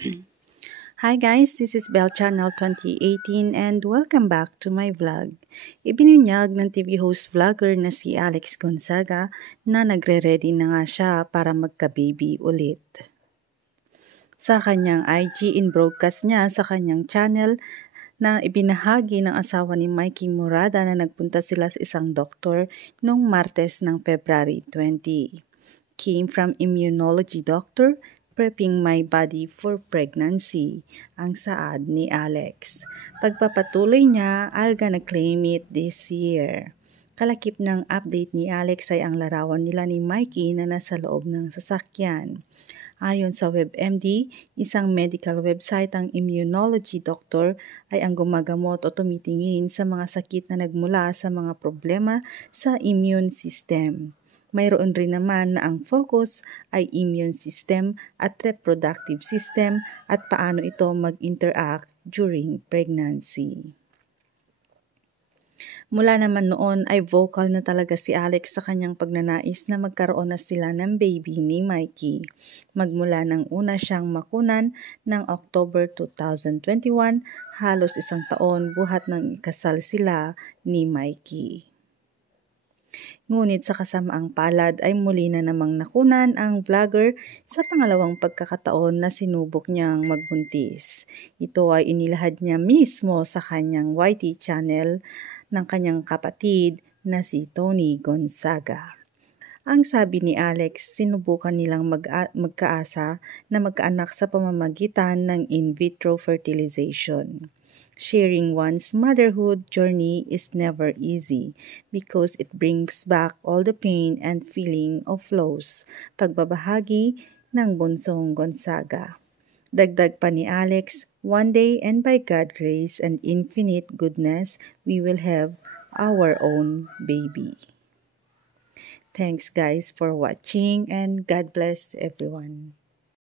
Hi guys, this is Bell Channel 2018 and welcome back to my vlog. Ibinunyag ng TV host vlogger na si Alex Gonzaga na nagre-ready na nga siya para magka-baby ulit. Sa kanyang IG in broadcast niya sa kanyang channel na ibinahagi ng asawa ni Mikey Murada na nagpunta sila sa isang doktor noong Martes ng February 20. Came from immunology doctor, prepping my body for pregnancy, ang saad ni Alex. Pagpapatuloy niya, I'll gonna claim it this year. Kalakip ng update ni Alex ay ang larawan nila ni Mikey na nasa loob ng sasakyan. Ayon sa WebMD, isang medical website, ang immunology doctor ay ang gumagamot o tumitingin sa mga sakit na nagmula sa mga problema sa immune system. Mayroon rin naman na ang focus ay immune system at reproductive system at paano ito mag-interact during pregnancy. Mula naman noon ay vocal na talaga si Alex sa kanyang pagnanais na magkaroon na sila ng baby ni Mikey. Magmula nang una siyang makunan ng October 2021, halos isang taon buhat nang ikasal sila ni Mikey. Ngunit sa kasamaang palad ay muli na namang nakunan ang vlogger sa pangalawang pagkakataon na sinubok niyang magbuntis. Ito ay inilahad niya mismo sa kanyang YT channel ng kanyang kapatid na si Tony Gonzaga. Ang sabi ni Alex, sinubukan nilang magkaasa na magkaanak sa pamamagitan ng in vitro fertilization. Sharing one's motherhood journey is never easy because it brings back all the pain and feeling of loss. Pagbabahagi ng bunsong Gonzaga. Dagdag pa ni Alex, one day and by God's grace and infinite goodness, we will have our own baby. Thanks guys for watching and God bless everyone.